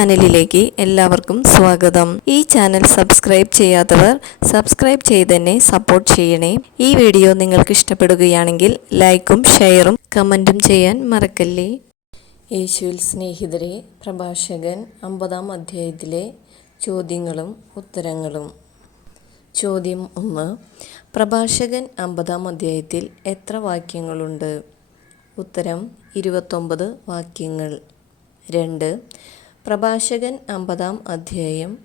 ചാനലിലേക്ക് എല്ലാവർക്കും സ്വാഗതം. ഈ ചാനൽ സബ്സ്ക്രൈബ് ചെയ്യാത്തവർ സബ്സ്ക്രൈബ് ചെയ്ത് തന്നെ സപ്പോർട്ട് ചെയ്യണേ. ഈ വീഡിയോ നിങ്ങൾക്ക് ഇഷ്ടപ്പെടുകയാണെങ്കിൽ ലൈക്കും ഷെയറും കമന്റും ചെയ്യാൻ മറക്കല്ലേ. യേശുവിൽ സ്നേഹിതരെ പ്രഭാഷകൻ അമ്പതാം അധ്യായത്തിലെ ചോദ്യങ്ങളും ഉത്തരങ്ങളും. ചോദ്യം ഒന്ന്. പ്രഭാഷകൻ അമ്പതാം അധ്യായത്തിൽ എത്ര വാക്യങ്ങളുണ്ട്? ഉത്തരം ഇരുപത്തൊമ്പത് വാക്യങ്ങൾ. രണ്ട്. പ്രഭാഷകൻ അമ്പതാം അധ്യായം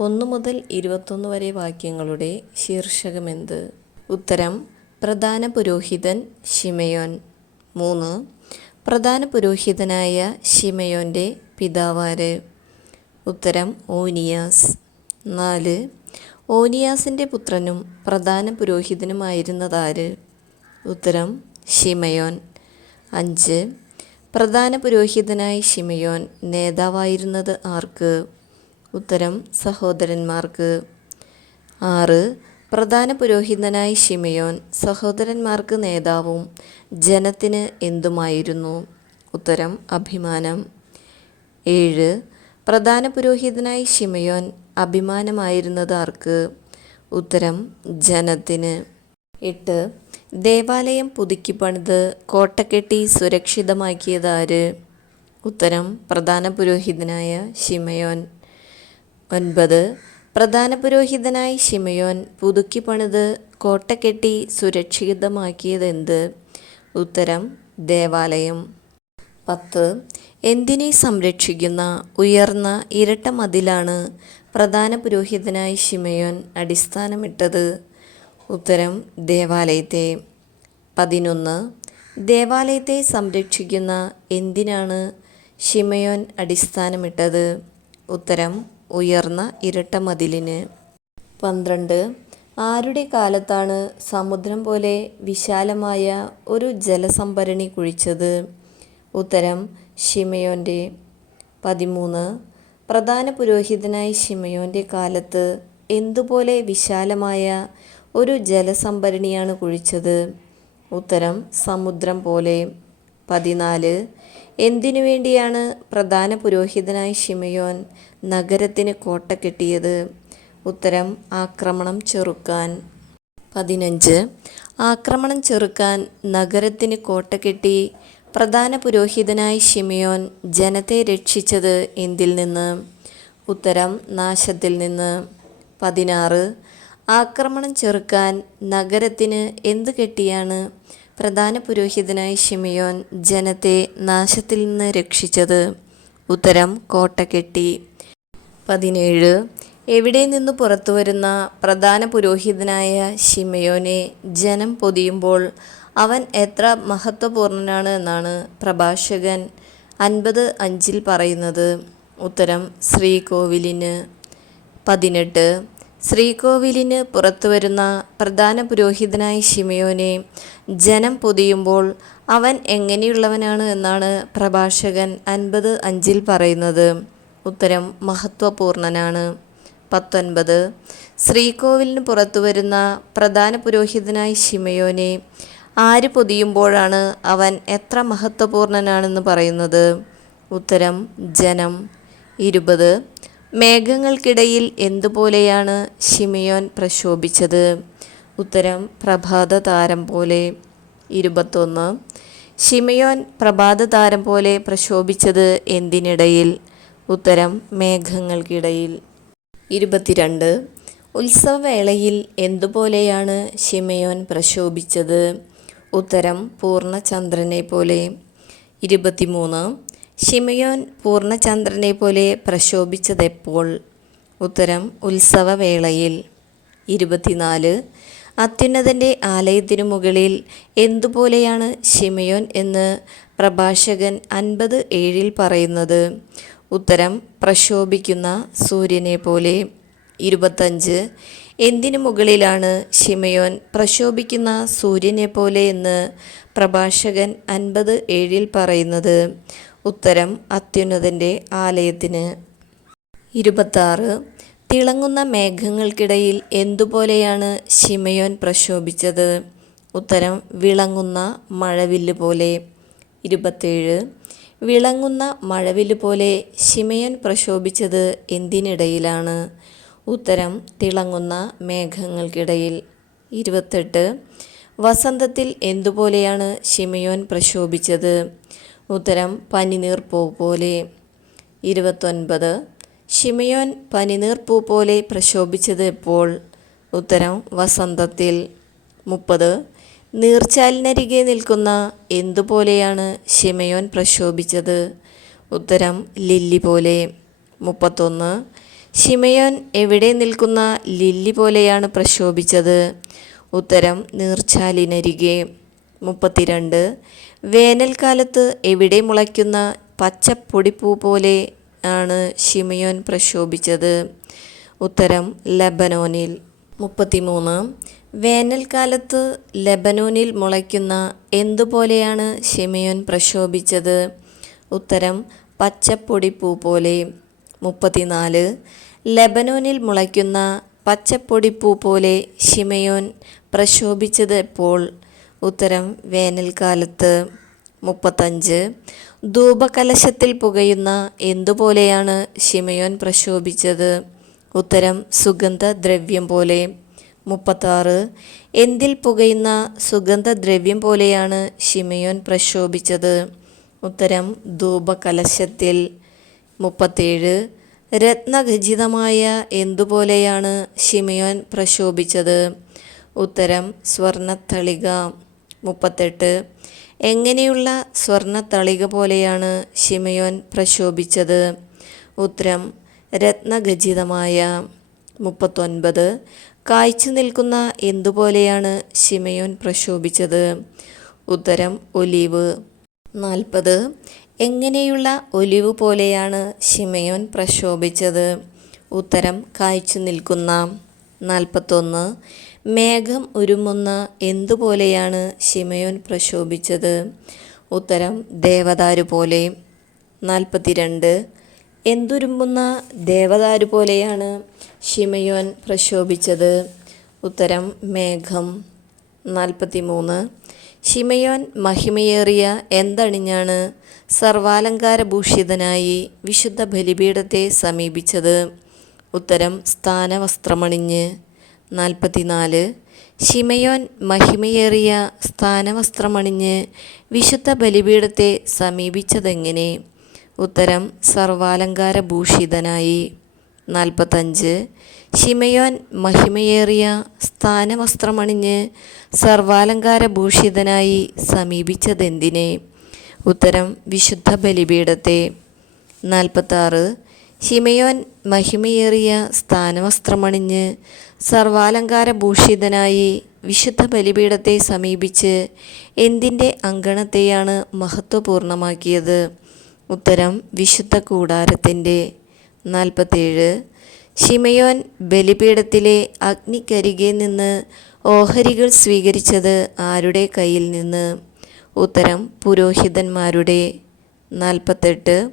ഒന്ന് മുതൽ ഇരുപത്തൊന്ന് വരെ വാക്യങ്ങളുടെ ശീർഷകമെന്ത്? ഉത്തരം പ്രധാന പുരോഹിതൻ ഷിമയോൻ മൂന്ന് പ്രധാന പുരോഹിതനായ ഷിമയോന്റെ പിതാവാര്. ഉത്തരം ഓനിയാസ്. നാല് ഓനിയാസിന്റെ പുത്രനും പ്രധാന പുരോഹിതനുമായിരുന്നതാര്? ഉത്തരം ഷിമയോൻ അഞ്ച് പ്രധാന പുരോഹിതനായി ഷിമയോൻ നേതാവായിരുന്നത് ആർക്ക്? ഉത്തരം സഹോദരന്മാർക്ക്. ആറ് പ്രധാന പുരോഹിതനായി ഷിമയോൻ സഹോദരന്മാർക്ക് നേതാവും ജനത്തിന് എന്തുമായിരുന്നു? ഉത്തരം അഭിമാനം. ഏഴ് പ്രധാന പുരോഹിതനായി ഷിമയോൻ അഭിമാനമായിരുന്നത് ആർക്ക്? ഉത്തരം ജനത്തിന്. എട്ട് ദേവാലയം പുതുക്കി പണിത് കോട്ടക്കെട്ടി സുരക്ഷിതമാക്കിയത് ആര് ഉത്തരം പ്രധാന പുരോഹിതനായ ഷിമയോൻ ഒൻപത് പ്രധാന പുരോഹിതനായി ഷിമയോൻ പുതുക്കി പണിത് കോട്ടക്കെട്ടി സുരക്ഷിതമാക്കിയതെന്ത്? ഉത്തരം ദേവാലയം. പത്ത് എന്തിനെ സംരക്ഷിക്കുന്ന ഉയർന്ന ഇരട്ട മതിലാണ് പ്രധാന പുരോഹിതനായി ഷിമയോൻ അടിസ്ഥാനമിട്ടത്? ഉത്തരം ദേവാലയത്തെ. പതിനൊന്ന്. ദേവാലയത്തെ സംരക്ഷിക്കുന്ന എന്തിനാണ് ഷിമയോൻ അടിസ്ഥാനമിട്ടത്? ഉത്തരം ഉയർന്ന ഇരട്ട മതിലിന് പന്ത്രണ്ട്. ആരുടെ കാലത്താണ് സമുദ്രം പോലെ വിശാലമായ ഒരു ജലസംഭരണി കുഴിച്ചത്? ഉത്തരം ഷിമയോന്റെ പതിമൂന്ന്. പ്രധാന പുരോഹിതനായി ഷിമയോന്റെ കാലത്ത് എന്തുപോലെ വിശാലമായ ഒരു ജലസംഭരണിയാണ് കുഴിച്ചത്. ഉത്തരം സമുദ്രം പോലെ. പതിനാല് എന്തിനു വേണ്ടിയാണ് പ്രധാന പുരോഹിതനായ ഷിമയോൻ നഗരത്തിന് കോട്ട കെട്ടിയത്? ഉത്തരം ആക്രമണം ചെറുക്കാൻ. പതിനഞ്ച് ആക്രമണം ചെറുക്കാൻ നഗരത്തിന് കോട്ട കെട്ടി പ്രധാന പുരോഹിതനായി ഷിമയോൻ ജനത്തെ രക്ഷിച്ചത് എന്തിൽ നിന്ന്? ഉത്തരം നാശത്തിൽ നിന്ന്. പതിനാറ് ആക്രമണം ചെറുക്കാൻ നഗരത്തിന് എന്തു കെട്ടിയാണ് പ്രധാന പുരോഹിതനായ ഷിമിയോൻ ജനത്തെ നാശത്തിൽ നിന്ന് രക്ഷിച്ചത്? ഉത്തരം കോട്ട കെട്ടി. പതിനേഴ്. എവിടെ നിന്ന് പുറത്തു വരുന്ന പ്രധാന പുരോഹിതനായ ഷിമയോനെ ജനം പൊതിയുമ്പോൾ അവൻ എത്ര മഹത്വപൂർണനാണ് എന്നാണ് പ്രഭാഷകൻ അൻപത് അഞ്ചിൽ പറയുന്നത്. ഉത്തരം ശ്രീകോവിലിന്. പതിനെട്ട്. ശ്രീകോവിലിന് പുറത്തു വരുന്ന പ്രധാന പുരോഹിതനായ ഷിമയോനെ ജനം പൊതിയുമ്പോൾ അവൻ എങ്ങനെയുള്ളവനാണ് എന്നാണ് പ്രഭാഷകൻ അൻപത് അഞ്ചിൽ പറയുന്നത്. ഉത്തരം മഹത്വപൂർണനാണ്. പത്തൊൻപത്. ശ്രീകോവിലിന് പുറത്തു വരുന്ന പ്രധാന പുരോഹിതനായ ഷിമയോനെ ആര് പൊതിയുമ്പോഴാണ് അവൻ എത്ര മഹത്വപൂർണനാണെന്ന് പറയുന്നത്? ഉത്തരം ജനം. ഇരുപത്. മേഘങ്ങൾക്കിടയിൽ എന്തുപോലെയാണ് ഷിമിയോൻ പ്രശോഭിച്ചത്? ഉത്തരം പ്രഭാത താരം പോലെ. ഇരുപത്തൊന്ന്. ഷിമയോൻ പ്രഭാത താരം പോലെ പ്രശോഭിച്ചത് എന്തിനിടയിൽ? ഉത്തരം മേഘങ്ങൾക്കിടയിൽ. ഇരുപത്തിരണ്ട്. ഉത്സവവേളയിൽ എന്തുപോലെയാണ് ഷിമയോൻ പ്രശോഭിച്ചത്? ഉത്തരം പൂർണചന്ദ്രനെ പോലെ. ഇരുപത്തിമൂന്ന്. ഷിമയോൻ പൂർണചന്ദ്രനെ പോലെ പ്രശോഭിച്ചതെപ്പോൾ? ഉത്തരം ഉത്സവവേളയിൽ. ഇരുപത്തിനാല്. അത്യുന്നതന്റെ ആലയത്തിനു മുകളിൽ എന്തുപോലെയാണ് ഷിമയോൻ എന്ന് പ്രഭാഷകൻ അൻപത് ഏഴിൽ പറയുന്നത്? ഉത്തരം പ്രശോഭിക്കുന്ന സൂര്യനെ പോലെ ഇരുപത്തഞ്ച്. എന്തിനു മുകളിലാണ് ഷിമയോൻ പ്രശോഭിക്കുന്ന സൂര്യനെ പോലെ എന്ന് പ്രഭാഷകൻ അൻപത് ഏഴിൽ പറയുന്നത്? ഉത്തരം അത്യുന്നതന്റെ ആലയത്തിന്. ഇരുപത്താറ്. തിളങ്ങുന്ന മേഘങ്ങൾക്കിടയിൽ എന്തുപോലെയാണ് ഷിമയോൻ പ്രശോഭിച്ചത്? ഉത്തരം വിളങ്ങുന്ന മഴവില്ല് പോലെ. ഇരുപത്തേഴ്. വിളങ്ങുന്ന മഴവില്ല് പോലെ ശിമയോൻ പ്രശോഭിച്ചത് എന്തിനിടയിലാണ്? ഉത്തരം തിളങ്ങുന്ന മേഘങ്ങൾക്കിടയിൽ. ഇരുപത്തെട്ട്. വസന്തത്തിൽ എന്തുപോലെയാണ് ശിമയോൻ പ്രശോഭിച്ചത്? ഉത്തരം പൂ പോലെ. ഇരുപത്തൊൻപത്. ഷിമയോൻ പൂ പോലെ പ്രശോഭിച്ചത് എപ്പോൾ? ഉത്തരം വസന്തത്തിൽ. മുപ്പത്. നീർച്ചാലിനരികെ നിൽക്കുന്ന എന്തുപോലെയാണ് ഷിമയോൻ പ്രശോഭിച്ചത്? ഉത്തരം ലില്ലി പോലെ. മുപ്പത്തൊന്ന്. ഷിമയോൻ എവിടെ നിൽക്കുന്ന ലില്ലി പോലെയാണ് പ്രശോഭിച്ചത്? ഉത്തരം നീർച്ചാലിനരികെ. മുപ്പത്തിരണ്ട്. വേനൽക്കാലത്ത് എവിടെ മുളയ്ക്കുന്ന പച്ചപ്പൊടിപ്പൂ പോലെ ആണ് ഷിമയോൻ പ്രക്ഷോഭിച്ചത്. ഉത്തരം ലബനോനിൽ. മുപ്പത്തിമൂന്ന്. വേനൽക്കാലത്ത് ലബനോനിൽ മുളയ്ക്കുന്ന എന്തുപോലെയാണ് ഷിമയോൻ പ്രക്ഷോഭിച്ചത്? ഉത്തരം പച്ചപ്പൊടിപ്പൂ പോലെ. മുപ്പത്തിനാല്. ലബനോനിൽ മുളയ്ക്കുന്ന പച്ചപ്പൊടിപ്പൂ പോലെ ഷിമയോൻ പ്രക്ഷോഭിച്ചത് എപ്പോൾ? ഉത്തരം വേനൽക്കാലത്ത് മുപ്പത്തഞ്ച്. ധൂപകലശത്തിൽ പുകയുന്ന എന്തുപോലെയാണ് ഷിമയോൻ പ്രശോഭിച്ചത്? ഉത്തരം സുഗന്ധദ്രവ്യം പോലെ. മുപ്പത്താറ്. എന്തിൽ പുകയുന്ന സുഗന്ധദ്രവ്യം പോലെയാണ് ഷിമയോൻ പ്രശോഭിച്ചത്? ഉത്തരം ധൂപകലശത്തിൽ. മുപ്പത്തേഴ്. രത്നഖചിതമായ എന്തുപോലെയാണ് ഷിമയോൻ പ്രശോഭിച്ചത്? ഉത്തരം സ്വർണത്തളിക. മുപ്പത്തെട്ട്. എങ്ങനെയുള്ള സ്വർണത്തളിക പോലെയാണ് ഷിമയോൻ പ്രശോഭിച്ചത്? ഉത്തരം രത്നഖചിതമായ. മുപ്പത്തൊൻപത്. കായ്ച്ചു നിൽക്കുന്ന എന്തുപോലെയാണ് ഷിമയോൻ പ്രശോഭിച്ചത്? ഉത്തരം ഒലിവ്. നാൽപ്പത്. എങ്ങനെയുള്ള ഒലിവ് പോലെയാണ് ഷിമയോൻ പ്രശോഭിച്ചത്? ഉത്തരം കായ്ച്ചു നിൽക്കുന്ന. നാൽപ്പത്തൊന്ന്. മേഘം ഒരുമുന്ന എന്തുപോലെയാണ് ഷിമയോൻ പ്രശോഭിച്ചത്? ഉത്തരം ദേവദാരു പോലെ. നാൽപ്പത്തിരണ്ട്. എന്തുരുമ്പുന്ന ദേവദാരു പോലെയാണ് ഷിമയോൻ പ്രശോഭിച്ചത്? ഉത്തരം മേഘം. നാൽപ്പത്തിമൂന്ന്. ഷിമയോൻ മഹിമയേറിയ എന്തണിഞ്ഞാണ് സർവാലങ്കാരഭൂഷിതനായി വിശുദ്ധ ബലിപീഠത്തെ സമീപിച്ചത്? ഉത്തരം സ്ഥാനവസ്ത്രമണിഞ്ഞ്. നാൽപ്പത്തിനാല്. ഷിമയോൻ മഹിമയേറിയ സ്ഥാനവസ്ത്രമണിഞ്ഞ് വിശുദ്ധ ബലിപീഠത്തെ സമീപിച്ചതെങ്ങനെ? ഉത്തരം സർവാലങ്കാരഭൂഷിതനായി. നാൽപ്പത്തഞ്ച്. ഷിമയോൻ മഹിമയേറിയ സ്ഥാനവസ്ത്രമണിഞ്ഞ് സർവാലങ്കാരഭൂഷിതനായി സമീപിച്ചതെന്തിനെ? ഉത്തരം വിശുദ്ധ ബലിപീഠത്തെ. നാൽപ്പത്താറ്. ഷിമയോൻ മഹിമയേറിയ സ്ഥാനവസ്ത്രമണിഞ്ഞ് സർവാലങ്കാരഭൂഷിതനായി വിശുദ്ധ ബലിപീഠത്തെ സമീപിച്ച് എന്തിന്റെ അങ്കണത്തെയാണ് മഹത്വപൂർണമാക്കിയത്? ഉത്തരം വിശുദ്ധ കൂടാരത്തിന്റെ. നാൽപ്പത്തേഴ് ഷിമയോൻ ബലിപീഠത്തിലെ അഗ്നിക്കരികെ നിന്ന് ഓഹരികൾ സ്വീകരിച്ചത് ആരുടെ കയ്യിൽ നിന്ന്? ഉത്തരം പുരോഹിതന്മാരുടെ. നാൽപ്പത്തെട്ട്.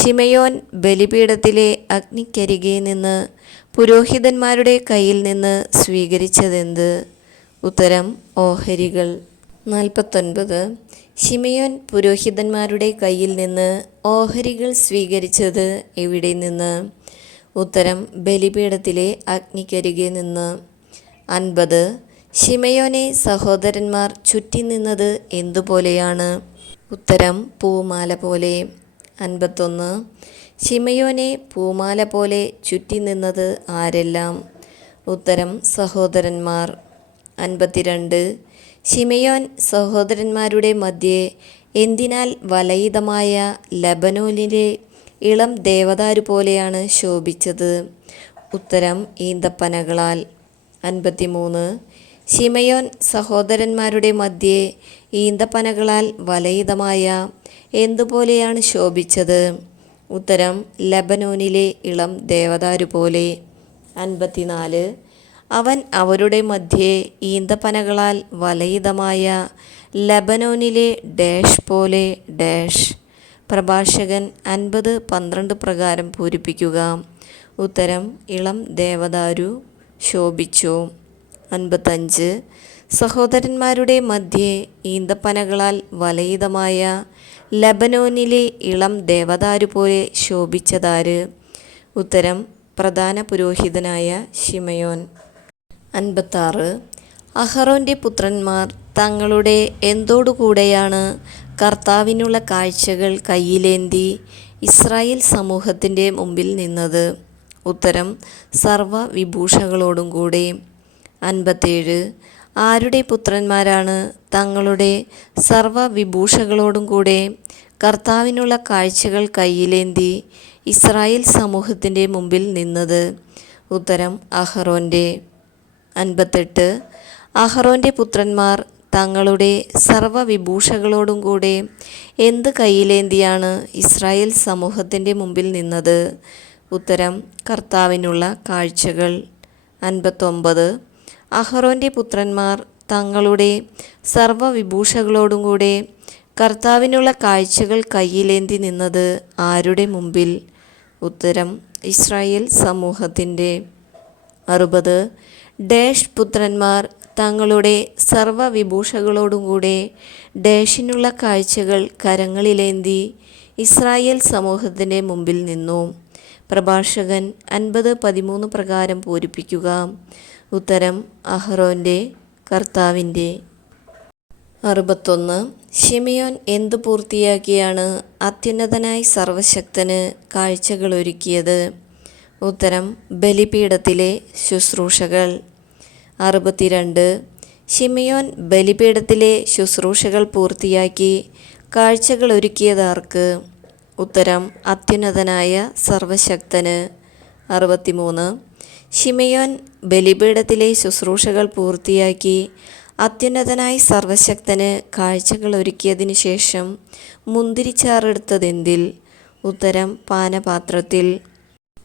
ഷിമയോൻ ബലിപീഠത്തിലെ അഗ്നിക്കരികെ നിന്ന് പുരോഹിതന്മാരുടെ കയ്യിൽ നിന്ന് സ്വീകരിച്ചതെന്ത്? ഉത്തരം ഓഹരികൾ. നാൽപ്പത്തൊൻപത്. ഷിമയോൻ പുരോഹിതന്മാരുടെ കയ്യിൽ നിന്ന് ഓഹരികൾ സ്വീകരിച്ചത് എവിടെ നിന്ന്? ഉത്തരം ബലിപീഠത്തിലെ അഗ്നിക്കരികെ നിന്ന്. അൻപത്. ഷിമയോനെ സഹോദരന്മാർ ചുറ്റി നിന്നത് എന്തുപോലെയാണ്? ഉത്തരം പൂമാല പോലെ. അൻപത്തൊന്ന്. ഷിമയോനെ പൂമാല പോലെ ചുറ്റി നിന്നത് ആരെല്ലാം? ഉത്തരം സഹോദരന്മാർ. അൻപത്തിരണ്ട്. ശിമയോൻ സഹോദരന്മാരുടെ മധ്യേ എന്തിനാൽ വലയിതമായ ലബനോലിലെ ഇളം ദേവദാരു പോലെയാണ് ശോഭിച്ചത്? ഉത്തരം ഈന്തപ്പനകളാൽ. അൻപത്തിമൂന്ന്. ശിമയോൻ സഹോദരന്മാരുടെ മധ്യേ ഈന്തപ്പനകളാൽ വലയിതമായ എന്തുപോലെയാണ് ശോഭിച്ചത്? ഉത്തരം ലബനോനിലെ ഇളം ദേവദാരു പോലെ അൻപത്തിനാല്. അവൻ അവരുടെ മധ്യേ ഈന്തപ്പനകളാൽ വലയിതമായ ലബനോനിലെ ഡാഷ് പോലെ ഡാഷ്. പ്രഭാഷകൻ അൻപത് പന്ത്രണ്ട് പ്രകാരം പൂരിപ്പിക്കുക. ഉത്തരം ഇളം ദേവദാരു ശോഭിച്ചു. അൻപത്തഞ്ച്. സഹോദരന്മാരുടെ മധ്യേ ഈന്തപ്പനകളാൽ വലയിതമായ ലബനോനിലെ ഇളം ദേവദാരു പോലെ ശോഭിച്ചതാര്? ഉത്തരം പ്രധാന പുരോഹിതനായ ഷിമയോൻ അൻപത്താറ്. അഹറോന്റെ പുത്രന്മാർ തങ്ങളുടെ എന്തോടുകൂടെയാണ് കർത്താവിനുള്ള കാഴ്ചകൾ കയ്യിലേന്തി ഇസ്രായേൽ സമൂഹത്തിന്റെ മുമ്പിൽ നിന്നത്? ഉത്തരം സർവ വിഭൂഷകളോടും കൂടെ. അൻപത്തേഴ്. ആരുടെ പുത്രന്മാരാണ് തങ്ങളുടെ സർവവിഭൂഷകളോടും കൂടെ കർത്താവിനുള്ള കാഴ്ചകൾ കയ്യിലേന്തി ഇസ്രായേൽ സമൂഹത്തിന്റെ മുമ്പിൽ നിന്നത്? ഉത്തരം അഹറോന്റെ അൻപത്തെട്ട്. അഹറോന്റെ പുത്രന്മാർ തങ്ങളുടെ സർവവിഭൂഷകളോടും കൂടെ എന്ത് കയ്യിലേന്തിയാണ് ഇസ്രായേൽ സമൂഹത്തിന്റെ മുമ്പിൽ നിന്നത്? ഉത്തരം കർത്താവിനുള്ള കാഴ്ചകൾ. അൻപത്തൊമ്പത്. അഹറോന്റെ പുത്രന്മാർ തങ്ങളുടെ സർവവിഭൂഷകളോടും കൂടെ കർത്താവിനുള്ള കാഴ്ചകൾ കയ്യിലേന്തി നിന്നത് ആരുടെ മുമ്പിൽ? ഉത്തരം ഇസ്രായേൽ സമൂഹത്തിന്റെ. അറുപത് ഡേഷ് പുത്രന്മാർ തങ്ങളുടെ സർവവിഭൂഷകളോടും കൂടെ ഡേഷിനുള്ള കാഴ്ചകൾ കരങ്ങളിലേന്തി ഇസ്രായേൽ സമൂഹത്തിന്റെ മുമ്പിൽ നിന്നു. പ്രഭാഷകൻ അൻപത് പതിമൂന്ന് പ്രകാരം പൂരിപ്പിക്കുക. ഉത്തരം അഹ്റോന്റെ കർത്താവിന്റെ അറുപത്തൊന്ന്. ഷിമിയോൻ എന്തു പൂർത്തിയാക്കിയാണ് അത്യുന്നതനായി സർവശക്തന് കാഴ്ചകളൊരുക്കിയത് ഉത്തരം ബലിപീഠത്തിലെ ശുശ്രൂഷകൾ. അറുപത്തിരണ്ട്. ഷിമിയോൻ ബലിപീഠത്തിലെ ശുശ്രൂഷകൾ പൂർത്തിയാക്കി കാഴ്ചകൾ ഒരുക്കിയതാർക്ക് ഉത്തരം അത്യുന്നതനായ സർവശക്തന്. അറുപത്തിമൂന്ന്. ഷിമയോൻ ബലിപീഠത്തിലെ ശുശ്രൂഷകൾ പൂർത്തിയാക്കി അത്യുന്നതനായി സർവശക്തന് കാഴ്ചകൾ ഒരുക്കിയതിനു ശേഷം മുന്തിരിച്ചാറെടുത്തതെന്തിൽ? ഉത്തരം പാനപാത്രത്തിൽ.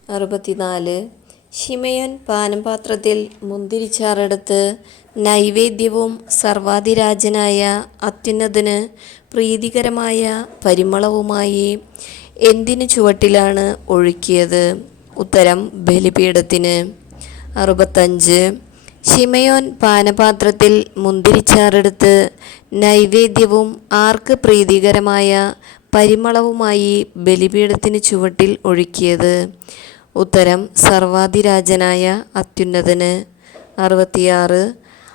അറുപത്തിനാല്. ഷിമയോൻ പാനപാത്രത്തിൽ മുന്തിരിച്ചാറെടുത്ത് നൈവേദ്യവും സർവാധിരാജനായ അത്യുന്നതന് പ്രീതികരമായ പരിമളവുമായി എന്തിനു ചുവട്ടിലാണ് ഒഴുക്കിയത്? ഉത്തരം ബലിപീഠത്തിന്. അറുപത്തഞ്ച്. ശിമയോൻ പാനപാത്രത്തിൽ മുന്തിരിച്ചാറെടുത്ത് നൈവേദ്യവും ആർക്ക് പ്രീതികരമായ പരിമളവുമായി ബലിപീഠത്തിന് ചുവട്ടിൽ ഒഴുക്കിയത്. ഉത്തരം സർവാധിരാജനായ അത്യുന്നതന്. അറുപത്തിയാറ്.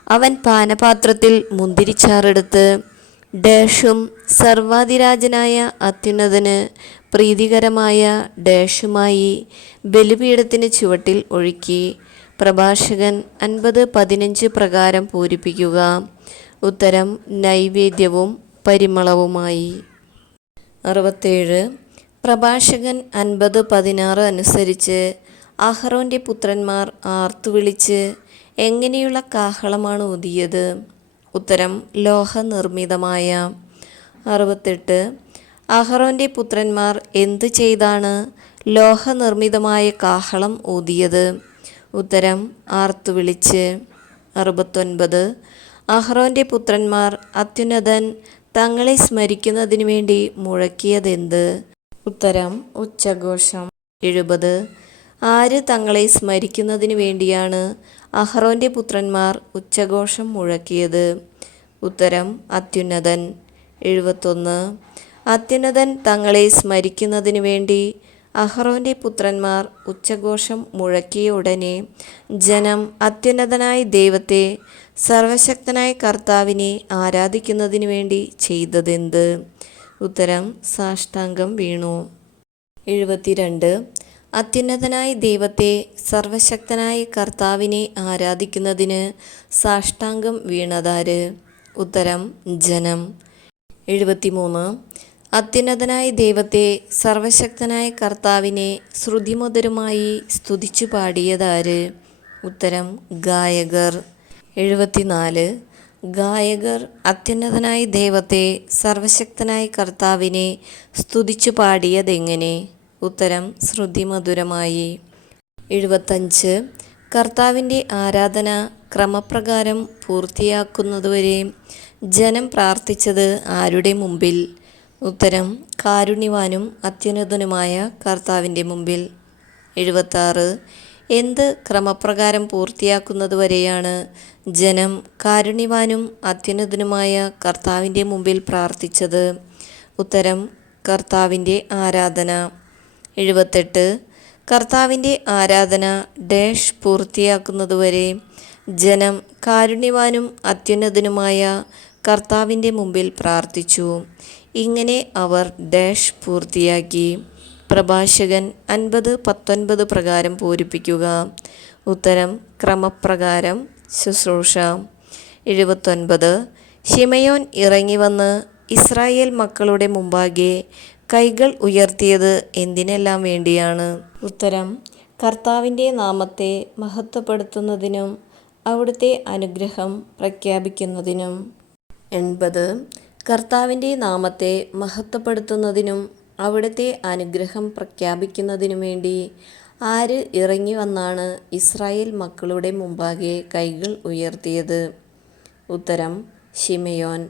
അവൻ പാനപാത്രത്തിൽ മുന്തിരിച്ചാറെടുത്ത് ഡേഷും സർവാധിരാജനായ അത്യുന്നതന് പ്രീതികരമായ ഡേഷുമായി ബലിപീഠത്തിന് ചുവട്ടിൽ ഒഴുക്കി. പ്രഭാഷകൻ അൻപത് പതിനഞ്ച് പ്രകാരം പൂരിപ്പിക്കുക. ഉത്തരം നൈവേദ്യവും പരിമളവുമായി. അറുപത്തേഴ്. പ്രഭാഷകൻ അൻപത് പതിനാറ് അനുസരിച്ച് അഹ്റോന്റെ പുത്രന്മാർ ആർത്തുവിളിച്ച് എങ്ങനെയുള്ള കാഹളമാണ് ഊതിയത്? ഉത്തരം ലോഹനിർമ്മിതമായ. അറുപത്തെട്ട്. അഹ്റോന്റെ പുത്രന്മാർ എന്തു ചെയ്താണ് ലോഹനിർമ്മിതമായ കാഹളം ഊതിയത്? ഉത്തരം ആർത്തു വിളിച്ച്. അറുപത്തൊൻപത്. അഹ്റോന്റെ പുത്രന്മാർ അത്യുന്നതൻ തങ്ങളെ സ്മരിക്കുന്നതിനു വേണ്ടി മുഴക്കിയതെന്ത്? ഉത്തരം ഉച്ചഘോഷം. എഴുപത്. ആര് തങ്ങളെ സ്മരിക്കുന്നതിനു വേണ്ടിയാണ് അഹ്റോന്റെ പുത്രന്മാർ ഉച്ചഘോഷം മുഴക്കിയത്? ഉത്തരം അത്യുന്നതൻ. എഴുപത്തൊന്ന്. അത്യുന്നതൻ തങ്ങളെ സ്മരിക്കുന്നതിനു വേണ്ടി അഹ്റോന്റെ പുത്രന്മാർ ഉച്ചഘോഷം മുഴക്കിയ ഉടനെ ജനം അത്യുന്നതനായ ദൈവത്തെ സർവശക്തനായ കർത്താവിനെ ആരാധിക്കുന്നതിന് വേണ്ടി ചെയ്തതെന്ത്? ഉത്തരം സാഷ്ടാംഗം വീണു. എഴുപത്തിരണ്ട്. അത്യുന്നതനായ ദൈവത്തെ സർവശക്തനായ കർത്താവിനെ ആരാധിക്കുന്നതിന് സാഷ്ടാംഗം വീണതാര്? ഉത്തരം ജനം. എഴുപത്തിമൂന്ന്. അത്യുന്നതനായ ദൈവത്തെ സർവശക്തനായ കർത്താവിനെ ശ്രുതിമധുരമായി സ്തുതിച്ചു പാടിയതാര്? ഉത്തരം ഗായകർ. എഴുപത്തിനാല്. ഗായകർ അത്യുന്നതനായ ദൈവത്തെ സർവശക്തനായ കർത്താവിനെ സ്തുതിച്ചു പാടിയതെങ്ങനെ? ഉത്തരം ശ്രുതിമധുരമായി. എഴുപത്തഞ്ച്. കർത്താവിന്റെ ആരാധന ക്രമപ്രകാരം പൂർത്തിയാക്കുന്നതുവരെ ജനം പ്രാർത്ഥിച്ചത് ആരുടെ മുമ്പിൽ? ഉത്തരം കാരുണ്യവാനും അത്യുന്നതനുമായ കർത്താവിന്റെ മുമ്പിൽ. എഴുപത്താറ്. എന്ത് ക്രമപ്രകാരം പൂർത്തിയാക്കുന്നതുവരെയാണ് ജനം കാരുണ്യവാനും അത്യുന്നതനുമായ കർത്താവിന്റെ മുമ്പിൽ പ്രാർത്ഥിച്ചത്? ഉത്തരം കർത്താവിന്റെ ആരാധന. എഴുപത്തെട്ട്. കർത്താവിന്റെ ആരാധന ഡാഷ് പൂർത്തിയാക്കുന്നതുവരെ ജനം കാരുണ്യവാനും അത്യുന്നതനുമായ കർത്താവിന്റെ മുമ്പിൽ പ്രാർത്ഥിച്ചു. ഇങ്ങനെ അവർ ഡാഷ് പൂർത്തിയാക്കി. പ്രഭാഷകൻ അൻപത് പത്തൊൻപത് പ്രകാരം പൂരിപ്പിക്കുക. ഉത്തരം ക്രമപ്രകാരം ശുശ്രൂഷ. എഴുപത്തൊൻപത്. ഷിമയോൻ ഇറങ്ങി വന്ന് ഇസ്രായേൽ മക്കളുടെ മുമ്പാകെ കൈകൾ ഉയർത്തിയത് എന്തിനെല്ലാം വേണ്ടിയാണ്? ഉത്തരം കർത്താവിന്റെ നാമത്തെ മഹത്വപ്പെടുത്തുന്നതിനും അവിടുത്തെ അനുഗ്രഹം പ്രഖ്യാപിക്കുന്നതിനും. എൺപത്. കർത്താവിന്റെ നാമത്തെ മഹത്വപ്പെടുത്തുന്നതിനും അവിടുത്തെ അനുഗ്രഹം പ്രഖ്യാപിക്കുന്നതിനു വേണ്ടി ആര് ഇറങ്ങി വന്നാണ് ഇസ്രായേൽ മക്കളുടെ മുമ്പാകെ കൈകൾ ഉയർത്തിയത്? ഉത്തരം ഷിമയോൻ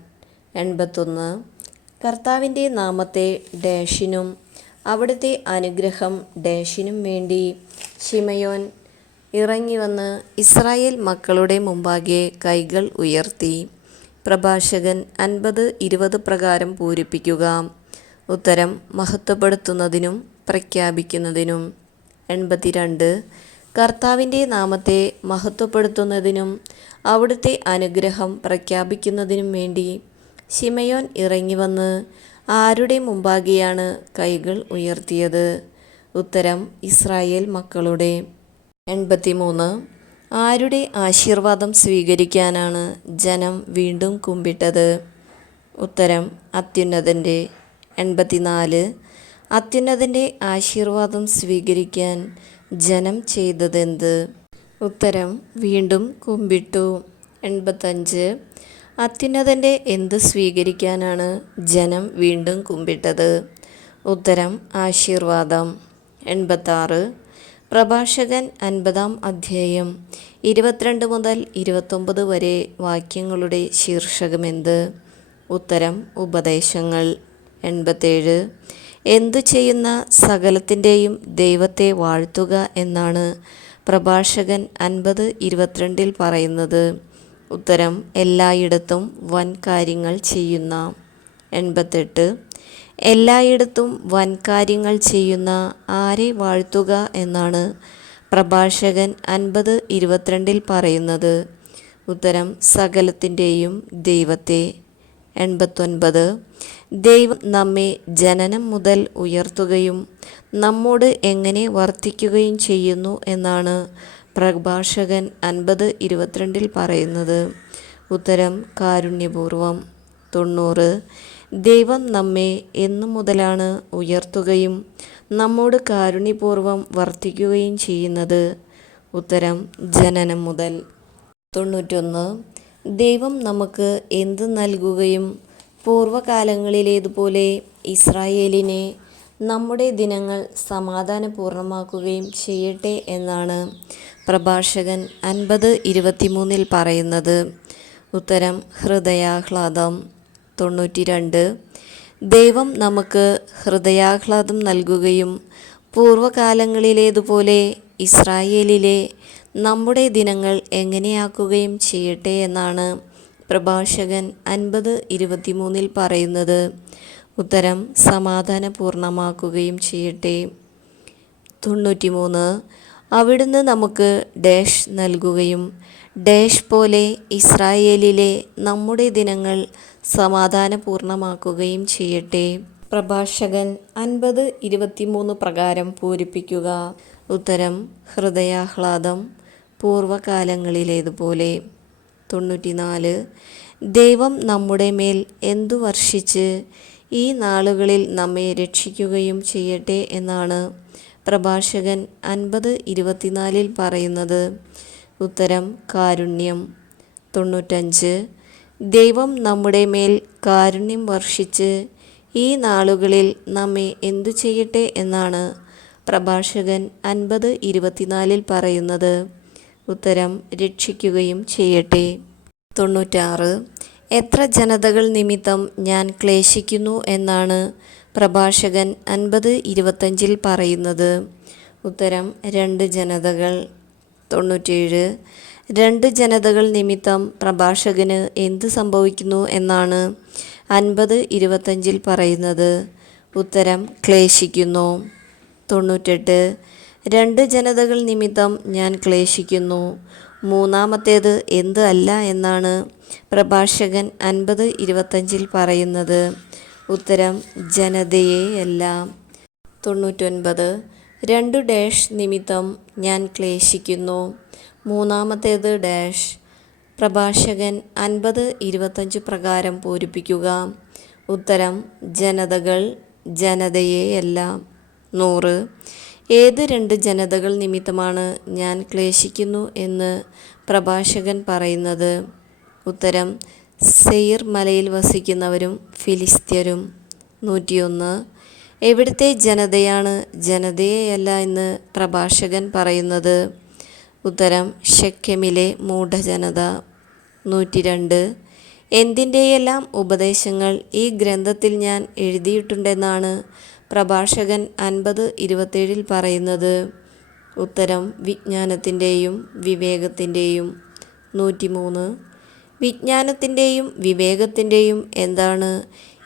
എൺപത്തൊന്ന്. കർത്താവിന്റെ നാമത്തെ ഡാഷിനും അവിടുത്തെ അനുഗ്രഹം ഡാഷിനും വേണ്ടി ഷിമയോൻ ഇറങ്ങി വന്ന് ഇസ്രായേൽ മക്കളുടെ മുമ്പാകെ കൈകൾ ഉയർത്തി. പ്രഭാഷകൻ അൻപത് ഇരുപത് പ്രകാരം പൂരിപ്പിക്കുക. ഉത്തരം മഹത്വപ്പെടുത്തുന്നതിനും പ്രഖ്യാപിക്കുന്നതിനും. എൺപത്തിരണ്ട്. കർത്താവിന്റെ നാമത്തെ മഹത്വപ്പെടുത്തുന്നതിനും അവിടുത്തെ അനുഗ്രഹം പ്രഖ്യാപിക്കുന്നതിനും വേണ്ടി ശിമയോൻ ഇറങ്ങി വന്ന് ആരുടെ മുമ്പാകെയാണ് കൈകൾ ഉയർത്തിയത്? ഉത്തരം ഇസ്രായേൽ മക്കളുടെ. എൺപത്തിമൂന്ന്. ആരുടെ ആശീർവാദം സ്വീകരിക്കാനാണ് ജനം വീണ്ടും കുമ്പിട്ടത്? ഉത്തരം അത്യുന്നതന്റെ എൺപത്തിനാല്. അത്യുന്നതന്റെ ആശീർവാദം സ്വീകരിക്കാൻ ജനം ചെയ്തതെന്ത്? ഉത്തരം വീണ്ടും കുമ്പിട്ടു. എൺപത്തഞ്ച്. അത്യുന്നതന്റെ എന്ത് സ്വീകരിക്കാനാണ് ജനം വീണ്ടും കുമ്പിട്ടത്? ഉത്തരം ആശീർവാദം. എൺപത്താറ്. പ്രഭാഷകൻ അൻപതാം അധ്യായം. ഇരുപത്തിരണ്ട് മുതൽ ഇരുപത്തൊമ്പത് വരെ വാക്യങ്ങളുടെ ശീർഷകമെന്ത്? ഉത്തരം ഉപദേശങ്ങൾ. എൺപത്തേഴ്. എന്തു ചെയ്യുന്ന സകലത്തിന്റെയും ദൈവത്തെ വാഴ്ത്തുക എന്നാണ് പ്രഭാഷകൻ അൻപത് ഇരുപത്തിരണ്ടിൽ പറയുന്നത്. ഉത്തരം എല്ലായിടത്തും വൻ കാര്യങ്ങൾ ചെയ്യുന്ന. എൺപത്തെട്ട്. എല്ലായിടത്തും വൻകാര്യങ്ങൾ ചെയ്യുന്ന ആരെ വാഴ്ത്തുക എന്നാണ് പ്രഭാഷകൻ അൻപത് ഇരുപത്തിരണ്ടിൽ പറയുന്നത്. ഉത്തരം സകലത്തിന്റെയും ദൈവത്തെ. എൺപത്തൊൻപത്. ദൈവം നമ്മെ ജനനം മുതൽ ഉയർത്തുകയും നമ്മോട് എങ്ങനെ വർത്തിക്കുകയും ചെയ്യുന്നു എന്നാണ് പ്രഭാഷകൻ അൻപത് ഇരുപത്തിരണ്ടിൽ പറയുന്നത്. ഉത്തരം കാരുണ്യപൂർവം. തൊണ്ണൂറ്. ദൈവം നമ്മെ എന്നു മുതലാണ് ഉയർത്തുകയും നമ്മോട് കാരുണ്യപൂർവം വർത്തിക്കുകയും ചെയ്യുന്നത്. ഉത്തരം ജനനം മുതൽ. തൊണ്ണൂറ്റൊന്ന്. ദൈവം നമുക്ക് എന്ത് നൽകുകയും പൂർവകാലങ്ങളിലേതുപോലെ ഇസ്രായേലിനെ നമ്മുടെ ദിനങ്ങൾ സമാധാനപൂർണമാക്കുകയും ചെയ്യട്ടെ എന്നാണ് പ്രഭാഷകൻ അൻപത് ഇരുപത്തിമൂന്നിൽ പറയുന്നത്. ഉത്തരം ഹൃദയാഹ്ലാദം. തൊണ്ണൂറ്റി രണ്ട് ദൈവം നമുക്ക് ഹൃദയാഹ്ലാദം നൽകുകയും പൂർവകാലങ്ങളിലേതുപോലെ ഇസ്രായേലിലെ നമ്മുടെ ദിനങ്ങൾ എങ്ങനെയാക്കുകയും ചെയ്യട്ടെ എന്നാണ് പ്രഭാഷകൻ അൻപത് ഇരുപത്തിമൂന്നിൽ പറയുന്നത്. ഉത്തരം സമാധാനപൂർണമാക്കുകയും ചെയ്യട്ടെ. തൊണ്ണൂറ്റിമൂന്ന്. അവിടുന്ന് നമുക്ക് ഡാഷ് നൽകുകയും ഡാഷ് പോലെ ഇസ്രായേലിലെ നമ്മുടെ ദിനങ്ങൾ സമാധാനപൂർണമാക്കുകയും ചെയ്യട്ടെ. പ്രഭാഷകൻ അൻപത് ഇരുപത്തിമൂന്ന് പ്രകാരം പൂരിപ്പിക്കുക. ഉത്തരം ഹൃദയാഹ്ലാദം പൂർവകാലങ്ങളിലേതുപോലെ തൊണ്ണൂറ്റിനാല് ദൈവം നമ്മുടെ മേൽ എന്തു വർഷിച്ച് ഈ നാളുകളിൽ നമ്മെ രക്ഷിക്കുകയും ചെയ്യട്ടെ എന്നാണ് പ്രഭാഷകൻ അൻപത് ഇരുപത്തിനാലിൽ പറയുന്നത്. ഉത്തരം കാരുണ്യം. തൊണ്ണൂറ്റഞ്ച്. ദൈവം നമ്മുടെ മേൽ കാരുണ്യം വർഷിച്ച് ഈ നാളുകളിൽ നമ്മെ എന്തു ചെയ്യട്ടെ എന്നാണ് പ്രഭാഷകൻ അൻപത് ഇരുപത്തിനാലിൽ പറയുന്നത്. ഉത്തരം രക്ഷിക്കുകയും ചെയ്യട്ടെ. തൊണ്ണൂറ്റാറ്. എത്ര ജനതകൾ നിമിത്തം ഞാൻ ക്ലേശിക്കുന്നു എന്നാണ് പ്രഭാഷകൻ അൻപത് ഇരുപത്തഞ്ചിൽ പറയുന്നത്. ഉത്തരം രണ്ട് ജനതകൾ. തൊണ്ണൂറ്റേഴ് രണ്ട് ജനതകൾ നിമിത്തം പ്രഭാഷകന് എന്ത് സംഭവിക്കുന്നു എന്നാണ് അൻപത് ഇരുപത്തഞ്ചിൽ പറയുന്നത്. ഉത്തരം ക്ലേശിക്കുന്നു. തൊണ്ണൂറ്റെട്ട്. രണ്ട് ജനതകൾ നിമിത്തം ഞാൻ ക്ലേശിക്കുന്നു. മൂന്നാമത്തേത് എന്ത് അല്ല എന്നാണ് പ്രഭാഷകൻ അൻപത് ഇരുപത്തഞ്ചിൽ പറയുന്നത്. ഉത്തരം ജനതയെയല്ല തൊണ്ണൂറ്റൊൻപത്. രണ്ടു ഡാഷ് നിമിത്തം ഞാൻ ക്ലേശിക്കുന്നു. മൂന്നാമത്തേത് ഡാഷ്. പ്രഭാഷകൻ അൻപത് ഇരുപത്തഞ്ച് പ്രകാരം പൂരിപ്പിക്കുക. ഉത്തരം ജനതകൾ ജനതയെയല്ല നൂറ്. ഏത് രണ്ട് ജനതകൾ നിമിത്തമാണ് ഞാൻ ക്ലേശിക്കുന്നു എന്ന് പ്രഭാഷകൻ പറയുന്നത്? ഉത്തരം സെയിർ മലയിൽ വസിക്കുന്നവരും ഫിലിസ്ത്യരും. നൂറ്റിയൊന്ന്. എവിടുത്തെ ജനതയാണ് ജനതയെയല്ല എന്ന് പ്രഭാഷകൻ പറയുന്നത്. ഉത്തരം ഷെക്കെമിലെ മൂഢജനത. നൂറ്റി രണ്ട് എന്തിന്റെയെല്ലാം ഉപദേശങ്ങൾ ഈ ഗ്രന്ഥത്തിൽ ഞാൻ എഴുതിയിട്ടുണ്ടെന്നാണ് പ്രഭാഷകൻ അൻപത് ഇരുപത്തേഴിൽ പറയുന്നത്. ഉത്തരം വിജ്ഞാനത്തിന്റെയും വിവേകത്തിന്റെയും. നൂറ്റിമൂന്ന്. വിജ്ഞാനത്തിന്റെയും വിവേകത്തിന്റെയും എന്താണ്?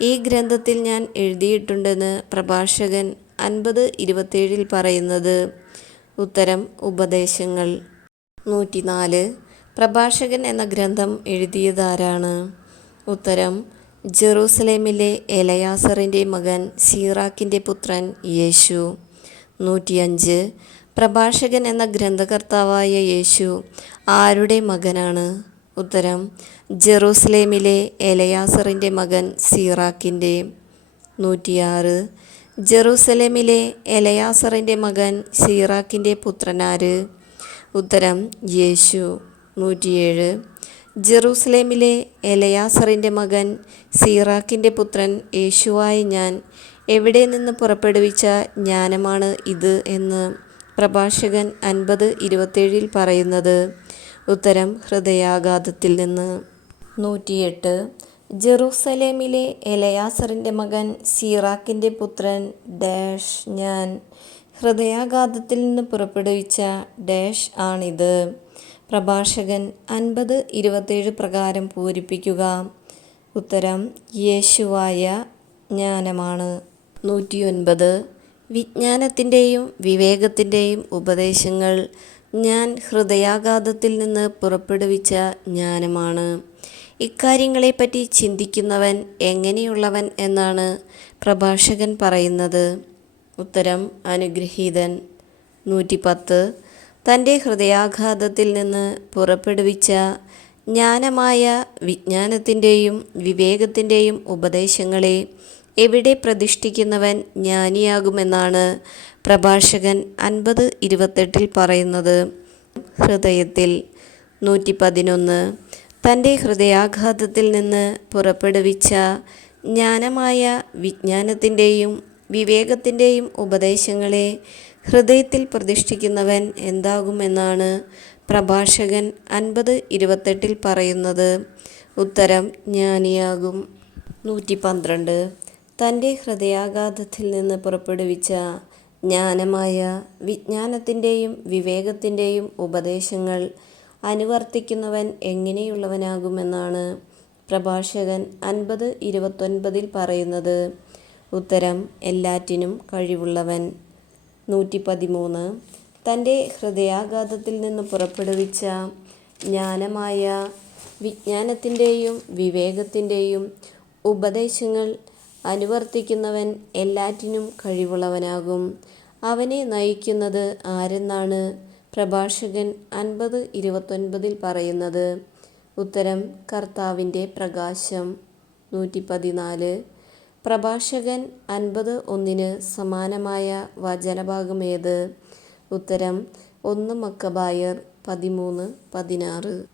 ഈ ഗ്രന്ഥത്തിൽ ഞാൻ എഴുതിയിട്ടുണ്ടെന്ന് പ്രഭാഷകൻ അൻപത് ഇരുപത്തേഴിൽ പറയുന്നത്. ഉത്തരം ഉപദേശങ്ങൾ. നൂറ്റിനാല്. പ്രഭാഷകൻ എന്ന ഗ്രന്ഥം എഴുതിയതാരാണ്? ഉത്തരം ജെറൂസലേമിലെ എലയാസറിന്റെ മകൻ സീറാക്കിന്റെ പുത്രൻ യേശു. നൂറ്റിയഞ്ച്. പ്രഭാഷകൻ എന്ന ഗ്രന്ഥകർത്താവായ യേശു ആരുടെ മകനാണ്? ഉത്തരം ജെറൂസലേമിലെ എലയാസറിന്റെ മകൻ സീറാക്കിന്റെ നൂറ്റിയാറ് ജെറൂസലേമിലെ എലയാസറിന്റെ മകൻ സീറാക്കിന്റെ പുത്രനാര്. ഉത്തരം യേശു. നൂറ്റിയേഴ് ജെറൂസലേമിലെ എലയാസറിന്റെ മകൻ സീറാക്കിന്റെ പുത്രൻ യേശുവായി ഞാൻ എവിടെ നിന്ന് പുറപ്പെടുവിച്ച ജ്ഞാനമാണ് ഇത് എന്ന് പ്രഭാഷകൻ അൻപത് ഇരുപത്തേഴിൽ പറയുന്നത്. ഉത്തരം ഹൃദയാഘാതത്തിൽ നിന്ന്. നൂറ്റിയെട്ട്. ജെറൂസലേമിലെ എലയാസറിന്റെ മകൻ സീറാക്കിന്റെ പുത്രൻ ഡാഷ് ഞാൻ ഹൃദയാഘാതത്തിൽ നിന്ന് പുറപ്പെടുവിച്ച ഡാഷ് ആണിത്. പ്രഭാഷകൻ അൻപത് ഇരുപത്തേഴ് പ്രകാരം പൂരിപ്പിക്കുക. ഉത്തരം യേശുവായ ജ്ഞാനമാണ്. നൂറ്റിയൊൻപത്. വിജ്ഞാനത്തിന്റെയും വിവേകത്തിന്റെയും ഉപദേശങ്ങൾ ഞാൻ ഹൃദയാഘാതത്തിൽ നിന്ന് പുറപ്പെടുവിച്ച ജ്ഞാനമാണ്. ഇക്കാര്യങ്ങളെപ്പറ്റി ചിന്തിക്കുന്നവൻ എങ്ങനെയുള്ളവൻ എന്നാണ് പ്രഭാഷകൻ പറയുന്നത്. ഉത്തരം അനുഗ്രഹീതൻ. നൂറ്റിപ്പത്ത്. തന്റെ ഹൃദയാഘാതത്തിൽ നിന്ന് പുറപ്പെടുവിച്ച ജ്ഞാനമായ വിജ്ഞാനത്തിന്റെയും വിവേകത്തിന്റെയും ഉപദേശങ്ങളെ എവിടെ പ്രതിഷ്ഠിക്കുന്നവൻ ജ്ഞാനിയാകുമെന്നാണ് പ്രഭാഷകൻ അൻപത് ഇരുപത്തെട്ടിൽ പറയുന്നത്. ഹൃദയത്തിൽ നൂറ്റി പതിനൊന്ന് തന്റെ ഹൃദയാഘാതത്തിൽ നിന്ന് പുറപ്പെടുവിച്ച ജ്ഞാനമായ വിജ്ഞാനത്തിന്റെയും വിവേകത്തിന്റെയും ഉപദേശങ്ങളെ ഹൃദയത്തിൽ പ്രതിഷ്ഠിക്കുന്നവൻ എന്താകുമെന്നാണ് പ്രഭാഷകൻ അൻപത് ഇരുപത്തെട്ടിൽ പറയുന്നത്. ഉത്തരം ജ്ഞാനിയാകും. നൂറ്റി പന്ത്രണ്ട് തന്റെ ഹൃദയാഘാതത്തിൽ നിന്ന് പുറപ്പെടുവിച്ച ജ്ഞാനമായ വിജ്ഞാനത്തിന്റെയും വിവേകത്തിന്റെയും ഉപദേശങ്ങൾ അനുവർത്തിക്കുന്നവൻ എങ്ങനെയുള്ളവനാകുമെന്നാണ് പ്രഭാഷകൻ അൻപത് ഇരുപത്തൊൻപതിൽ പറയുന്നത്. ഉത്തരം എല്ലാറ്റിനും കഴിവുള്ളവൻ. നൂറ്റി പതിമൂന്ന് തന്റെ ഹൃദയാഘാതത്തിൽ നിന്ന് പുറപ്പെടുവിച്ച ജ്ഞാനമായ വിജ്ഞാനത്തിന്റെയും വിവേകത്തിന്റെയും ഉപദേശങ്ങൾ അനുവർത്തിക്കുന്നവൻ എല്ലാറ്റിനും കഴിവുള്ളവനാകും. അവനെ നയിക്കുന്നത് ആരെന്നാണ്? പ്രഭാഷകൻ അൻപത് ഇരുപത്തൊൻപതിൽ പറയുന്നത്. ഉത്തരം കർത്താവിന്റെ പ്രകാശം. നൂറ്റി പതിനാല് പ്രഭാഷകൻ അൻപത് ഒന്നിന് സമാനമായ വചനഭാഗമേത് ഉത്തരം ഒന്ന് മക്കബായർ പതിമൂന്ന് പതിനാറ്.